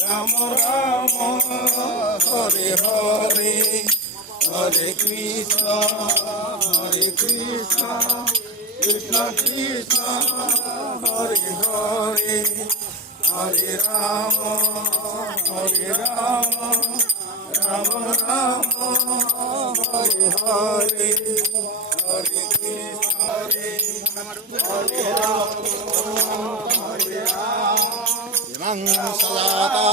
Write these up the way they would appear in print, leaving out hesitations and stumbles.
Ram Ram Hare Hare Hare Krishna Krishna Krishna Hare Hare Hare Ram Ram Ram Hare Hare Hare Krishna Hare Ram Hare Ram Salata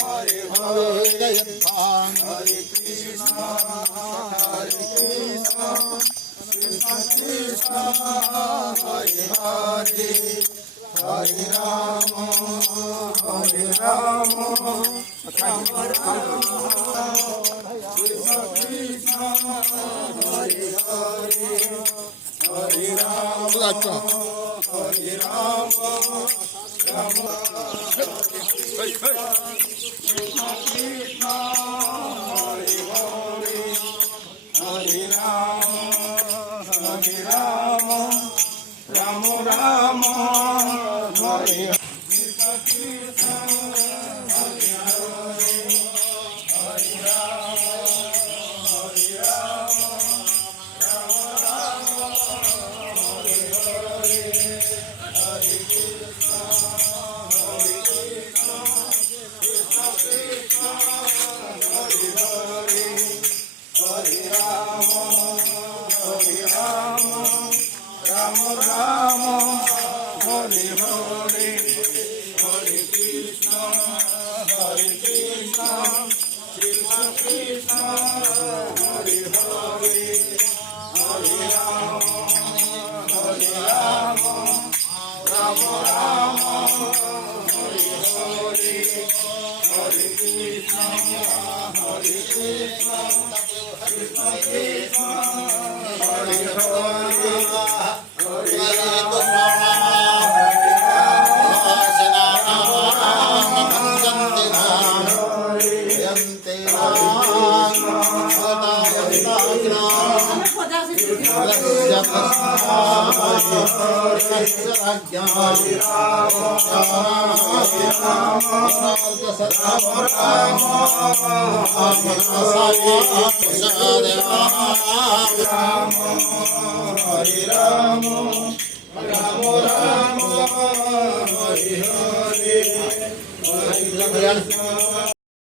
Hare Jayanthan Hare Krishna Krishna Krishna Hare Hare Hare Rama Hare Rama Rama Rama Krishna Krishna Hare Hare Hare Rama Hare Rama